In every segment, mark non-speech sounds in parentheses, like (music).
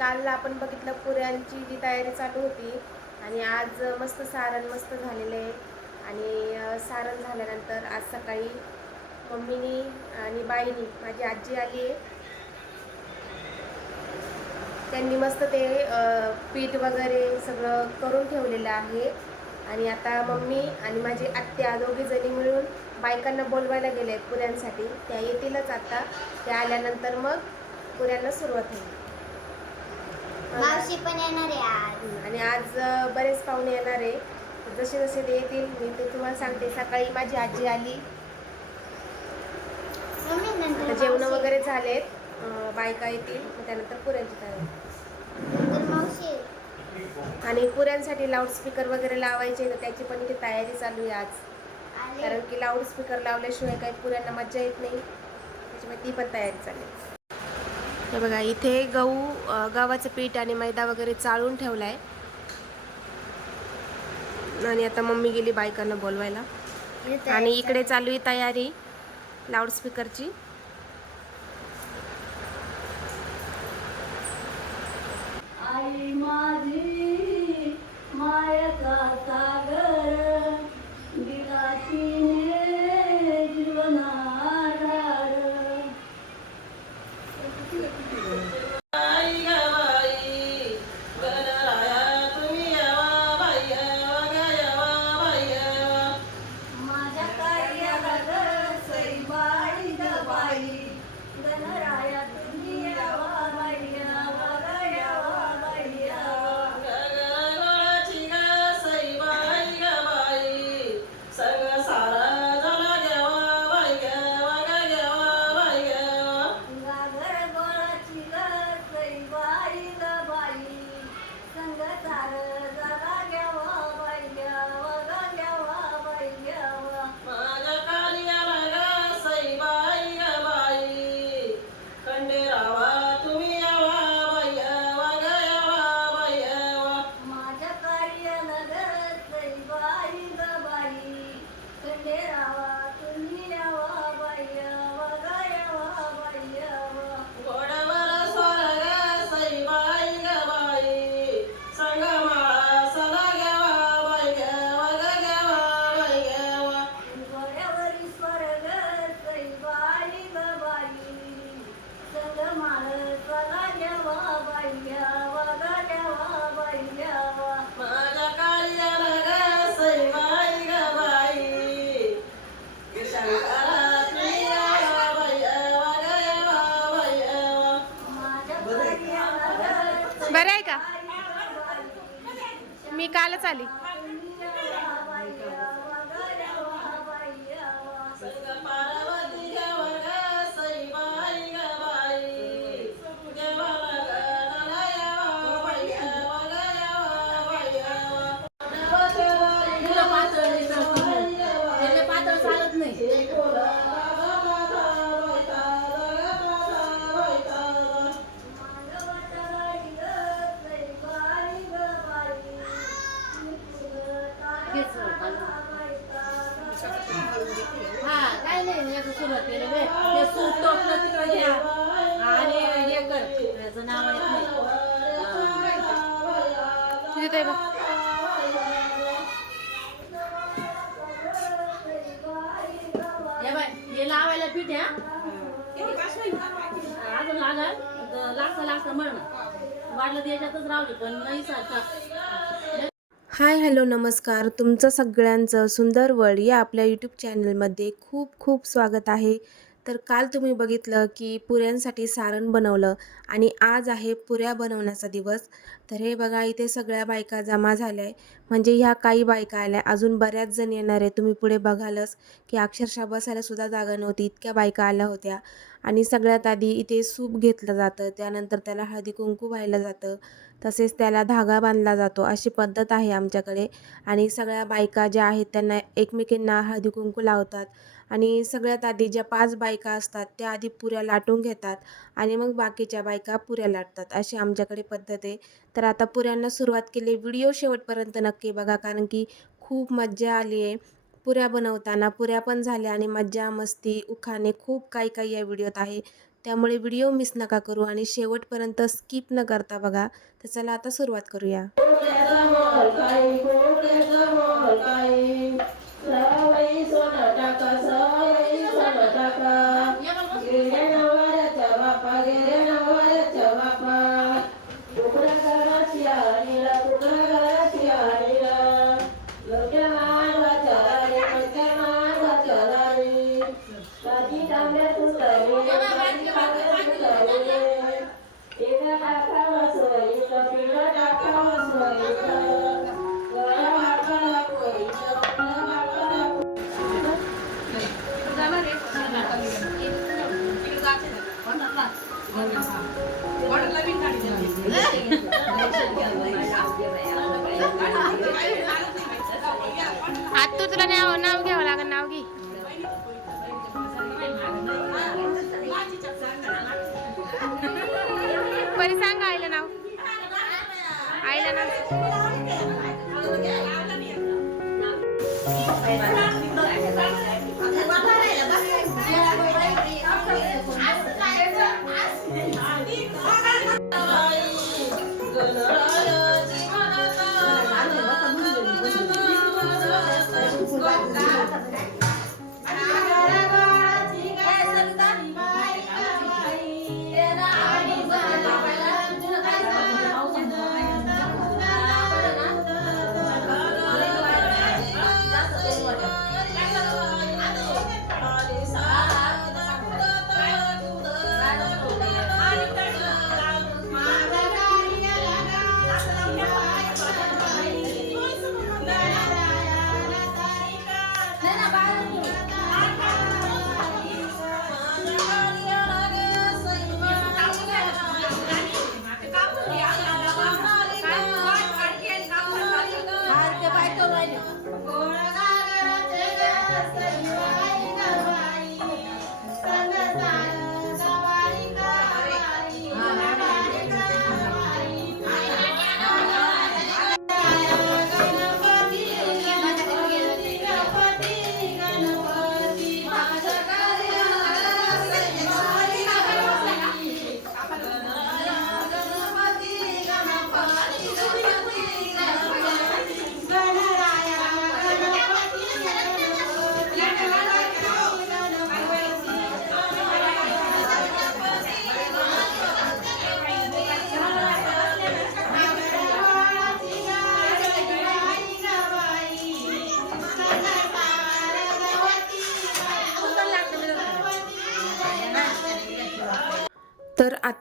काल आपण बघितलं पुऱ्यांची जी तयारी चालू होती आणि आज मस्त सारण मस्त झालेलं आहे. आणि सारण झाल्यानंतर आज सकाळी मम्मीनी आणि बाईनी माझी आजी आली आहे. त्यांनी मस्त ते पीठ वगैरे सगळं करून ठेवलेलं आहे. आणि आता मम्मी आणि माझी आत्या दोघी जणी मिळून बायकांना बोलवायला गेल्या आहेत पुऱ्यांसाठी. त्या येतीलच आता. त्या आल्यानंतर मग पुऱ्यांना सुरुवात होईल. मावशी पण येणार आहे आज. आणि आज अ, बरेच पाहुणे येणार आहे. जसे जसे ते येतील मी ते तुम्हाला सांगते. सकाळी माझी आजी आली. मम्मी नंतर आता जेवण मावशी- वगैरे झालेत. अ, बायका येतील मग त्यानंतर पुऱ्यांची तयारी. नंतर मावशी आणि पुऱ्यांसाठी लाऊडस्पीकर वगैरे लावायचे तर त्याची पण इथे तयारी चालू आहे आज. आले कारण की लाऊडस्पीकर लावल्याशिवाय काही पुऱ्यांना मज्जा येत नाही. त्याच्यामुळे ती पण तयारी चालू आहे. हे बघा इथे गहू गव्हाचं पीठ आणि मैदा वगैरे चाळून ठेवला आहे आणि आता मम्मी गेली बायकांना बोलवायला. आणि इकडे चालू आहे तयारी लाऊडस्पीकरची. आई माझी पीठ आहे, अजून लागल. तर लागतं लागतं वाढलं त्याच्यातच तर राहू पण नाही सारखा. हाय हॅलो नमस्कार. तुमचं सगळ्यांचं सुंदर वर्ल्ड या आपल्या यूट्यूब चॅनलमध्ये खूप खूप स्वागत आहे. तर काल तुम्ही बघितलं की पुऱ्यांसाठी सारण बनवलं आणि आज आहे पुऱ्या बनवण्याचा दिवस. तर हे बघा इथे सगळ्या बायका जमा झाल्या आहे म्हणजे ह्या काही बायका आल्या. अजून बऱ्याच जण येणार आहे तुम्ही पुढे बघालच की अक्षरशः बसायलासुद्धा जागा नव्हती. इतक्या बायका आल्या होत्या. आणि सगळ्यात आधी इथे सूप घेतलं जातं. त्यानंतर त्याला हळदी कुंकू व्हायला जातं. तसेच त्याला धागा बांधला जातो. अशी पद्धत आहे आमच्याकडे. आणि सगळ्या बायका ज्या आहेत त्यांना एकमेकींना हळदी कुंकू लावतात. आणि सगळ्यात आधी ज्या पाच बायका असतात त्या आधी पुऱ्या लाटून घेतात आणि मग बाकीच्या बायका पुऱ्या लाटतात. अशी आमच्याकडे पद्धत आहे. तर आता पुऱ्यांना सुरुवात केली. व्हिडिओ शेवटपर्यंत नक्की बघा कारण की खूप मज्जा आली आहे. पुऱ्या बनवताना पुऱ्या पण झाल्या आणि मज्जा मस्ती उखाणे खूप काही काही या व्हिडिओत आहे. त्यामुळे व्हिडिओ मिस नका करू आणि शेवटपर्यंत स्किप न करता बघा. तर चला आता सुरुवात करूया.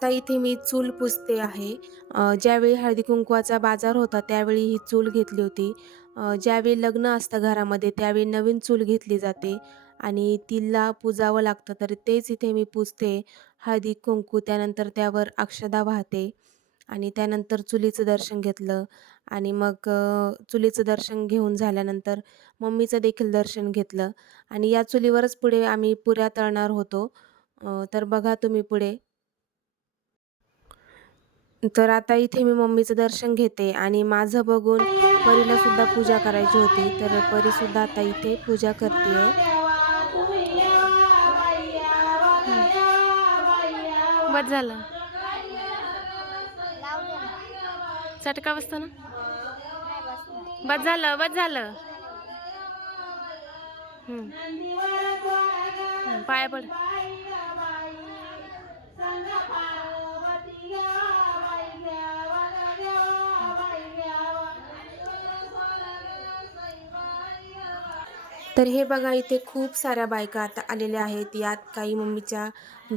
इथे मी चूल पुसते आहे. ज्यावेळी हळदी कुंकवाचा बाजार होता त्यावेळी ही चूल घेतली होती. ज्यावेळी लग्न असतं घरामध्ये त्यावेळी नवीन चूल घेतली जाते आणि तिला पुजावं लागतं तर तेच इथे मी पुजते हळदी कुंकू त्यानंतर त्यावर अक्षदा वाहते आणि त्यानंतर चुलीचं दर्शन घेतलं आणि मग चुलीचं दर्शन घेऊन झाल्यानंतर मम्मीचं देखील दर्शन घेतलं आणि या चुलीवरच पुढे आम्ही पुऱ्या तळणार होतो. तर बघा तुम्ही पुढे. तर आता इथे मी मम्मीचं दर्शन घेते आणि माझं बघून परीला सुद्धा पूजा करायची होती. तर परी सुद्धा आता इथे पूजा करते बस झालं. चटका बसतो ना? बस झालं बस झालं. पाया पड. तर हे बघा इथे खूप साऱ्या बायका आता आलेल्या आहेत. यात काही मम्मीच्या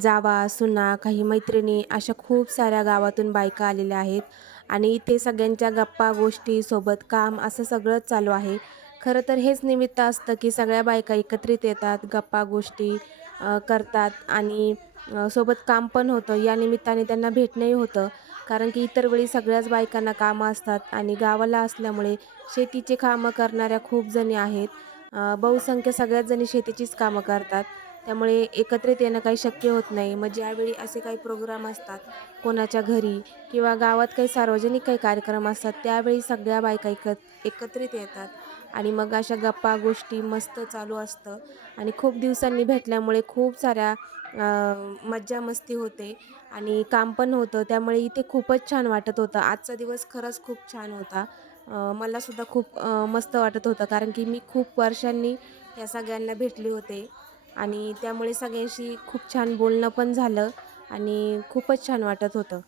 जावा सुना काही मैत्रिणी अशा खूप साऱ्या गावातून बायका आलेल्या आहेत. आणि इथे सगळ्यांच्या गप्पा गोष्टी सोबत काम असं सगळंच चालू आहे. खरं तर हेच निमित्त असतं की सगळ्या बायका एकत्रित येतात गप्पा गोष्टी करतात आणि सोबत काम पण होतं. या निमित्ताने त्यांना भेटणंही होतं. कारण की इतर वेळी सगळ्याच बायकांना कामं असतात आणि गावाला असल्यामुळे शेतीचे कामं करणाऱ्या खूप जणी आहेत. बहुसंख्य सगळ्याच जणी शेतीचीच कामं करतात. त्यामुळे एकत्रित येणं काही शक्य होत नाही. मग ज्यावेळी असे काही प्रोग्राम असतात कोणाच्या घरी किंवा गावात काही सार्वजनिक काही कार्यक्रम असतात त्यावेळी सगळ्या बायका एकत एकत्रित येतात. आणि मग अशा गप्पा गोष्टी मस्त चालू असतं. आणि खूप दिवसांनी भेटल्यामुळे खूप साऱ्या मज्जा मस्ती होते. आणि काम पण होतं. त्यामुळे इथे खूपच छान वाटत होतं. आजचा दिवस खरंच खूप छान होता. मलासुद्धा खूप मस्त वाटत होतं कारण की मी खूप वर्षांनी या सगळ्यांना भेटले होते. आणि त्यामुळे सगळ्यांशी खूप छान बोलणं पण झालं आणि खूपच छान वाटत होतं.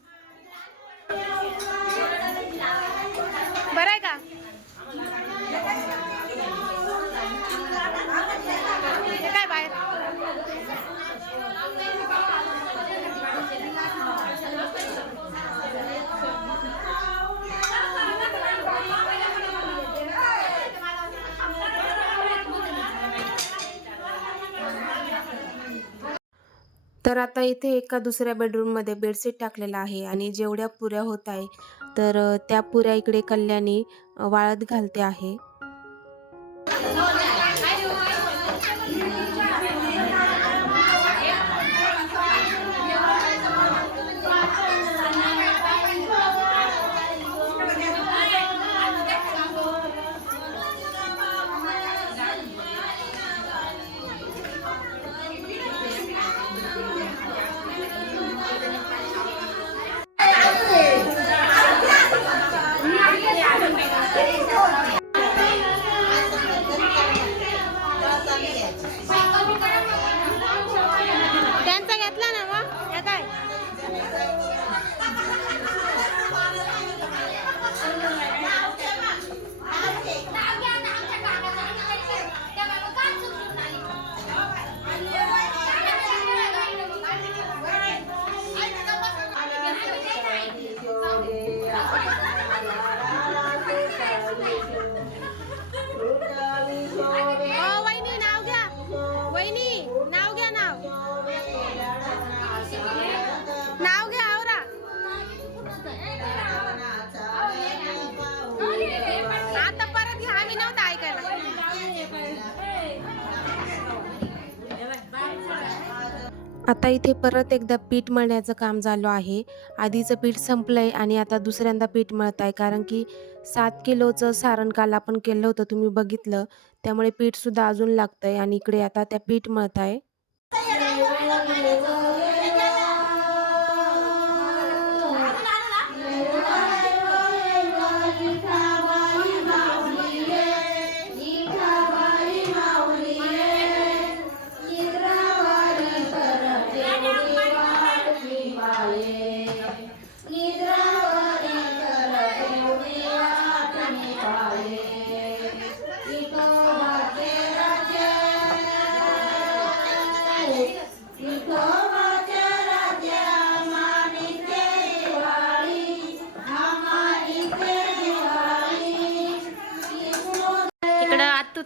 तर आता इथे एका दुसऱ्या बेडरूममध्ये बेडशीट टाकलेला आहे आणि जेवढ्या पुऱ्या होत आहे तर त्या पुऱ्या इकडे कल्याणी वाळत घालते आहे. आता इथे परत एकदा पीठ मळण्याचं काम झालं आहे. आधीचं पीठ संपलंय आणि आता दुसऱ्यांदा पीठ मळत आहे कारण की सात किलोचं सारण काल आपण केलं होतं तुम्ही बघितलं. त्यामुळे पीठसुद्धा अजून लागतंय आणि इकडे आता त्या पीठ मळत आहे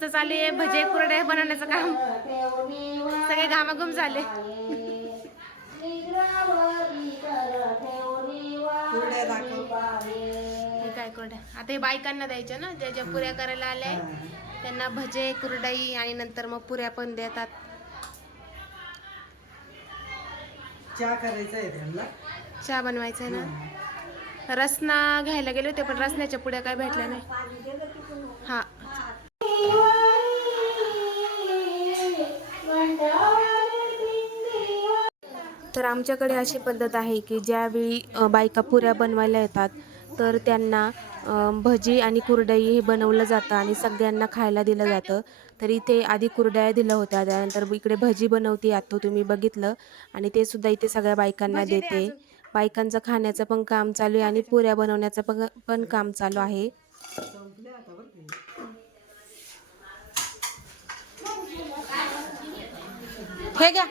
आत्तूचं चालू आहे भजे कुरडे बनवण्याचं काम. सगळे घामाघूम झाले. हे काय कुरड्या? आता हे बायकांना द्यायच्या ना ज्या ज्या पुऱ्या करायला आल्या त्यांना भजे कुरडाई आणि नंतर मग पुऱ्या पण देतात. चहा करायचा आहे त्यांना? चहा बनवायचा आहे ना? रसना घ्यायला गेले होते पण रसण्याच्या पुड्या काय भेटल्या नाही. हा. तर आमच्याकडे अशी पद्धत आहे की ज्यावेळी बायका पुऱ्या बनवायला येतात तर त्यांना भजी आणि कुरडई हे बनवलं जातं आणि सगळ्यांना खायला दिलं जातं. तर इथे आधी कुरड्या दिल्या होत्या त्यानंतर इकडे भजी बनवते आतो तुम्ही बघितलं. आणि ते सुद्धा इथे सगळ्या बायकांना देते. बायकांचं खाण्याचं पण काम चालू आहे आणि पुऱ्या बनवण्याचं पण पण काम चालू आहे. हे घ्या.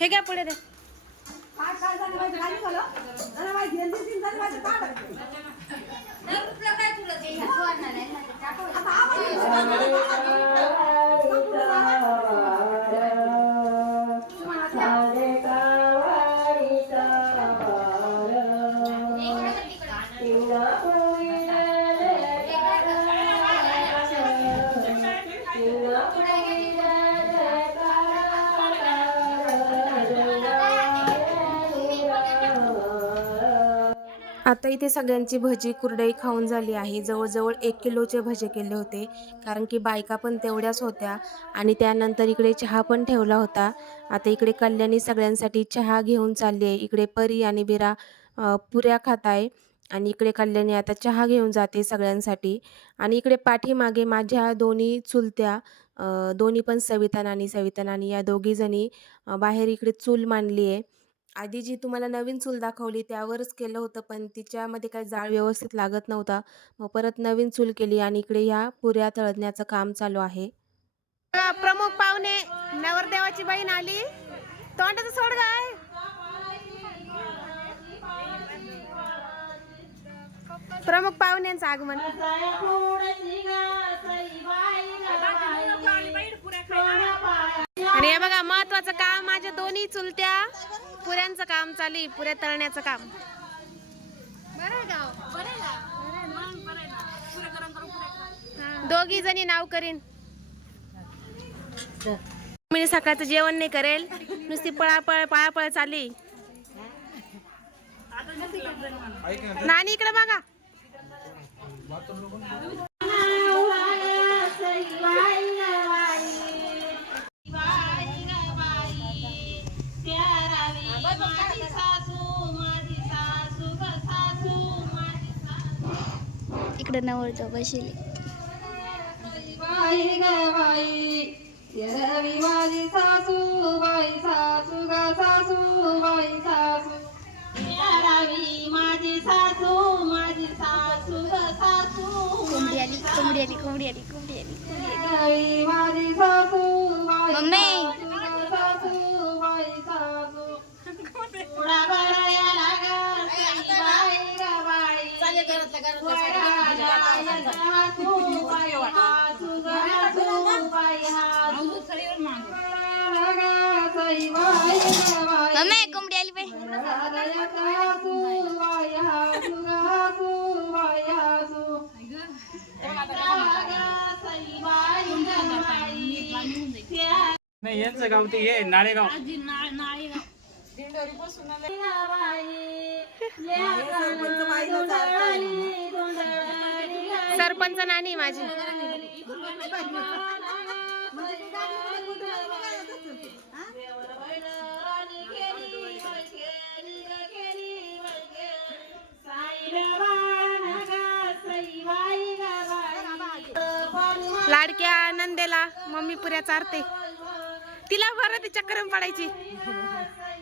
हे घ्या पुढे दे आता इथे सगळ्यांची भजी कुरडई खाऊन झाली आहे. जवळजवळ एक किलोचे भजे केले होते. कारण की बायका पण तेवढ्याच होत्या आणि त्यानंतर इकडे चहा पण ठेवला होता. आता इकडे कल्याणी सगळ्यांसाठी चहा घेऊन चालली आहे. इकडे परी आणि बिरा पुऱ्या खात आहे आणि इकडे कल्याणी आता चहा घेऊन जाते सगळ्यांसाठी. आणि इकडे पाठीमागे माझ्या दोन्ही चुलत्या दोन्ही पण सविता नानी सविता नानी या दोघीजणी बाहेर इकडे चूल मांडली आहे. आधी जी तुम्हाला नवीन चूल दाखवली त्यावरच केलं होतं पण तिच्यामध्ये काही जाळ व्यवस्थित लागत नव्हता. मग परत नवीन चूल केली आणि इकडे ह्या पुऱ्या तळण्याचं काम चालू आहे. प्रमुख पाहुणे नवरदेवाची बहीण आली. तोंडाचं सोड गाय. प्रमुख पाहुण्यांचं आगमन. आणि हे बघा महत्वाचं काम माझ्या दोन्ही चुलत्या पुऱ्यांचं काम चालू पुऱ्या तळण्याचं काम. दोघी जणी नाव करीन. मी सकाळचं जेवण नाही करेल नुसती पळापळ पळापळ चाली नानी इकडे बघा. इकडे नवरदेव बसले बाई ग बाई येरवी माझी सासू बाई सासू ग सासू बाई सासू. येरवी माझी सासू माझी सासू ग सासू कोंबडी आली कोंबडी आली कोंबडी आली कोंबडी आली येरवी माझी सासू बाई मम्मी. बाई ग बाई मम्मी कोंबडी आली बाई. नाही यांचं गाव ते हे नाळेगाव. सरपंच नानी माझी. लाडक्या नंदेला मम्मी पुऱ्या चारते. तिला बरं ती चक्कर पडायची.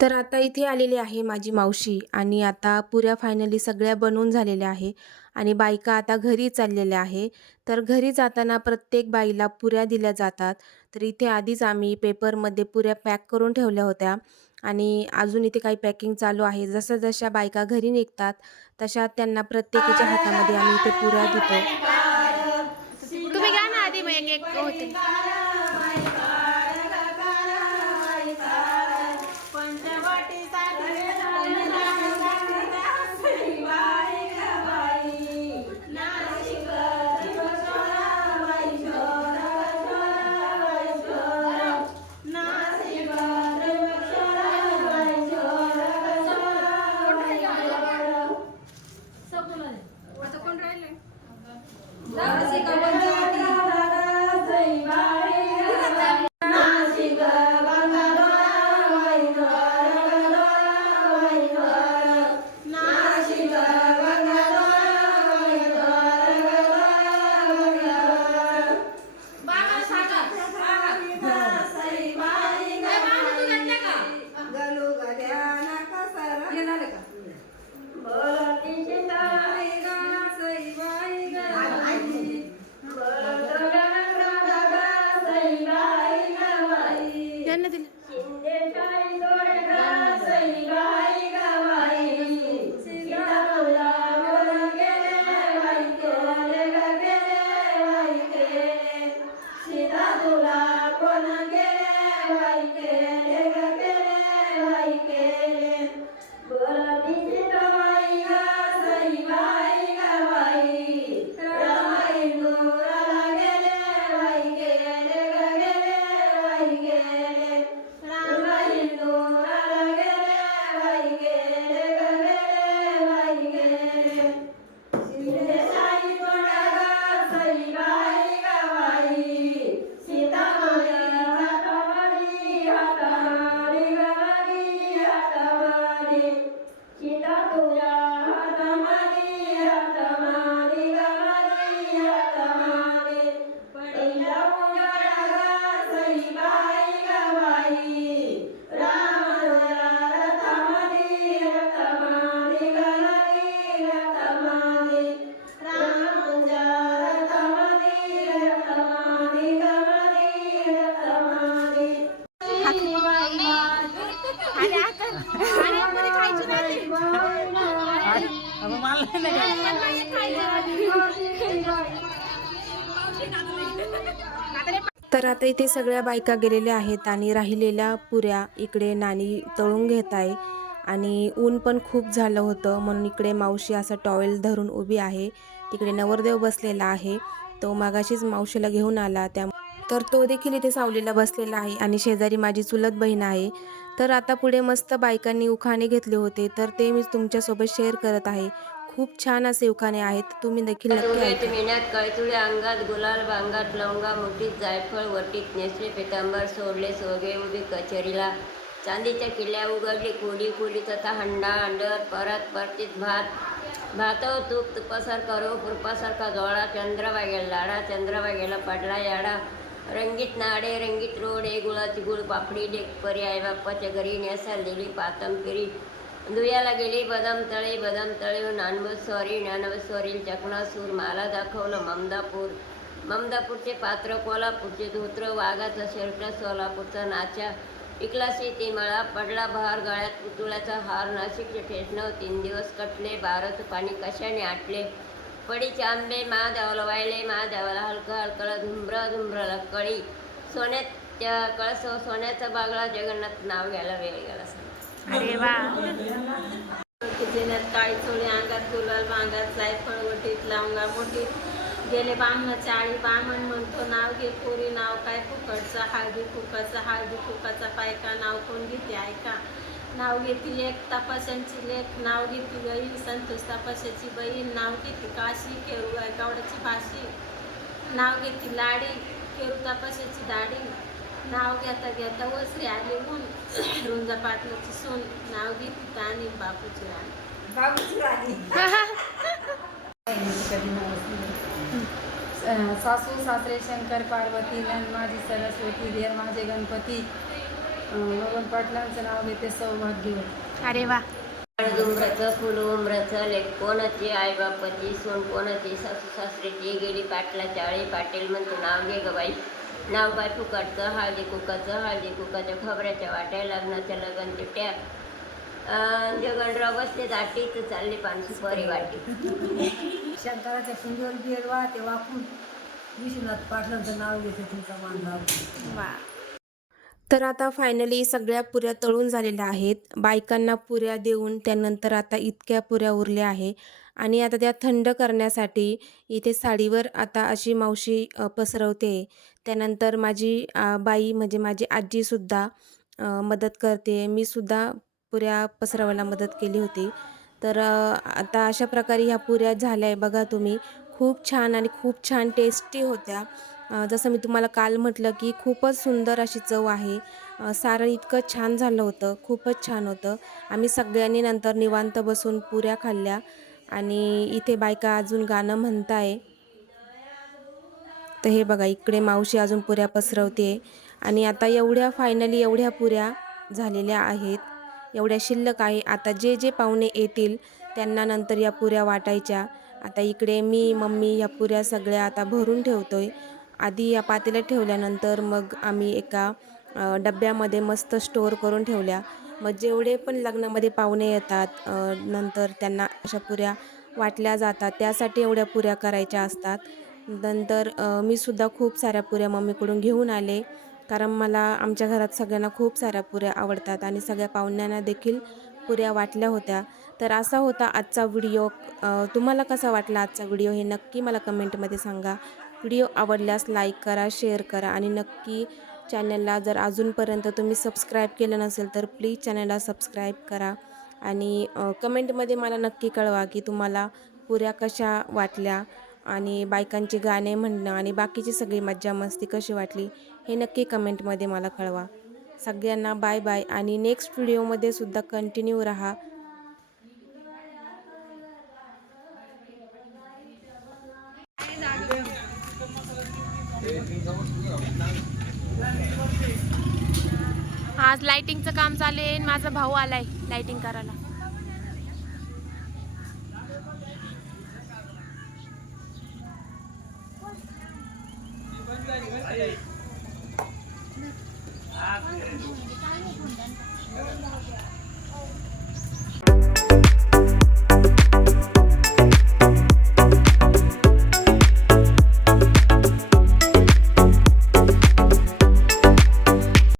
तर आता इथे आलेली आहे माझी मावशी आणि आता पुऱ्या फायनली सगळ्या बनवून झालेल्या आहे आणि बायका आता घरी चाललेल्या आहे. तर घरी जाताना प्रत्येक बाईला पुऱ्या दिल्या जातात. तर इथे आधीच आम्ही पेपरमध्ये पुऱ्या पॅक करून ठेवल्या होत्या आणि अजून इथे काही पॅकिंग चालू आहे. जसं जशा बायका घरी निघतात तशा त्यांना प्रत्येकीच्या हातामध्ये आम्ही इथे पुऱ्या देतो. तुम्ही घ्या ना आधी मग एक एक होते. لأن इथे सगळ्या बायका गेलेल्या आहेत आणि राहिलेल्या पुऱ्या इकडे नाणी तळून घेत आहे. आणि ऊन पण खूप झालं होतं. म्हणून इकडे मावशी असं टॉवेल धरून उभी आहे. तिकडे नवरदेव बसलेला आहे. तो मागाशीच मावशीला घेऊन आला. त्या तर तो देखील इथे सावलीला बसलेला आहे आणि शेजारी माझी चुलत बहीण आहे. तर आता पुढे मस्त बायकांनी उखाणे घेतले होते. तर ते मी तुमच्यासोबत शेअर करत आहे. खूप छान असे उखाणे आहेत. तुम्ही देखील नक्की. मेन्यात कळचुळे अंगात गुलाल बांगात लवंगा मुठीत जायफळ वटीत नेसले पितांबर सोडले सोगे उभी कचेरीला. चांदीच्या किल्ल्या उघडली कुडी कुडी तथा हंडा अंडर परत परतीत भात. भातव तूप तुपासार करो कृपासारखा जोळा चंद्रबागेला लाडा चंद्रबागेला पडला याडा. रंगीत नाडे रंगीत रोडे गुळाची गुळ पापडी डेक पर्याय बाप्पाच्या घरी नेसाल दिली पातम फिरी दुयाला गेली बदाम तळे बदाम तळे नानबसवारी स्वारी चकणासूर मला दाखवलं ममदापूर. ममदापूरचे पात्र कोल्हापूरचे धोत्र वाघाचा शर्ट सोलापूरचा नाचा. टिकलाशी ती मळा पडला बहार गळ्यात पुतुळ्याचा हार. नाशिकचे ठेचणं तीन दिवस कटले बाराचं पाणी कशाने आटले? पडीचे आंबे महादेवाला वाहिले महादेवाला हलकं हलकं धुंब्र धुंब्रला कळी सोन्याच्या कळस सोन्याचा बागळा जगन्नाथ नाव घ्यायला वेळ गेला. किचेण्यात काळी चोळी अंगात गुलाल बांगात लाय फळवटीत लावंगा मोठी गेले बामण चाळी बामण म्हणतो नाव घे पोरी नाव काय फुकटचा? हळदी फुकाचा हळदी फुकाचा पायका नाव कोण घेते ऐका? नाव घेती एक तपासांची लेख नाव घेती गई संतोष तपासाची बहीण नाव घेती काशी केरू ऐकावड्याची भाषी नाव घेती लाडी केरू तपासाची दाढी. नाव घेता घेता वसरी आली ऊन रुंजा पाटलाची सून नाव घेती तानी बापूची राणी. (laughs) सासू सासरे शंकर पार्वती नन माझी सरस्वती देर माझे गणपती. भगवान पाटलांचं नाव घेते सौभाग्य डुंबराचं फुल उमराचं लेख कोणाची आई बापाची सोन कोणाची सासू सासऱ्याची गेली पाटला चाळी पाटील म्हणतो नाव घे ग बाई. नाव काय फुकाटचं हळदी कुकाचं हळदी कुकाच्या खबऱ्याच्या वाट्या लग्नाच्या लगन चिट्ट्या अं, जगनराव बसले दाटी तर चालली पानसू परी वाटी. शंकराच्या बिर वाहते वाकून. विश्वनाथ पाटलांचं नाव घेते तुमचा मान तर आता फायनली सगळ्या पुऱ्या तळून झालेल्या आहेत. बायकांना पुऱ्या देऊन त्यानंतर आता इतक्या पुऱ्या उरल्या आहे. आणि आता त्या थंड करण्यासाठी इथे साडीवर आता अशी मावशी पसरवते. त्यानंतर माझी बाई म्हणजे माझी आजीसुद्धा मदत करते. मी सुद्धा पुऱ्या पसरवायला मदत केली होती. तर आता अशा प्रकारे ह्या पुऱ्या झाल्या आहे बघा तुम्ही. खूप छान आणि खूप छान टेस्टी होत्या. जसं मी तुम्हाला काल म्हटलं की खूपच सुंदर अशी चव आहे. सारण इतकं छान झालं होतं. खूपच छान होतं. आम्ही सगळ्यांनी नंतर निवांत बसून पुऱ्या खाल्ल्या आणि इथे बायका अजून गाणं म्हणताय. तर हे बघा इकडे मावशी अजून पुऱ्या पसरवते आणि आता एवढ्या फायनली एवढ्या पुऱ्या झालेल्या आहेत. एवढ्या शिल्लक आहे. आता जे जे पाहुणे येतील त्यांना नंतर या पुऱ्या वाटायच्या. आता इकडे मी मम्मी या पुऱ्या सगळ्या आता भरून ठेवतोय. आधी या पातेल्यात ठेवल्यानंतर मग आम्ही एका डब्यामध्ये मस्त स्टोअर करून ठेवल्या. मग जेवढे पण लग्नामध्ये पाहुणे येतात नंतर त्यांना अशा पुऱ्या वाटल्या जातात. त्यासाठी एवढ्या पुऱ्या करायच्या असतात. नंतर मी सुद्धा खूप साऱ्या पुऱ्या मम्मीकडून घेऊन आले. कारण मला आमच्या घरात सगळ्यांना खूप साऱ्या पुऱ्या आवडतात आणि सगळ्या पाहुण्यांना देखील पुऱ्या वाटल्या होत्या. तर असा होता आजचा व्हिडिओ. तुम्हाला कसा वाटला आजचा व्हिडिओ हे नक्की मला कमेंटमध्ये सांगा. व्हिडिओ आवडल्यास लाईक करा शेअर करा आणि नक्की चॅनलला जर अजूनपर्यंत तुम्ही सबस्क्राईब केलं नसेल तर प्लीज चॅनलला सबस्क्राईब करा. आणि कमेंटमध्ये मला नक्की कळवा की तुम्हाला पुऱ्या कशा वाटल्या. आणि बायकांचे गाणे म्हणणं आणि बाकीची सगळी मज्जा मस्ती कशी वाटली हे नक्की कमेंटमध्ये मला कळवा. सगळ्यांना बाय बाय आणि नेक्स्ट व्हिडिओमध्ये सुद्धा कंटिन्यू राहा. आज लाइटिंगचं काम चालू आहे माझा भाऊ आलाय लाइटिंग करायला. हा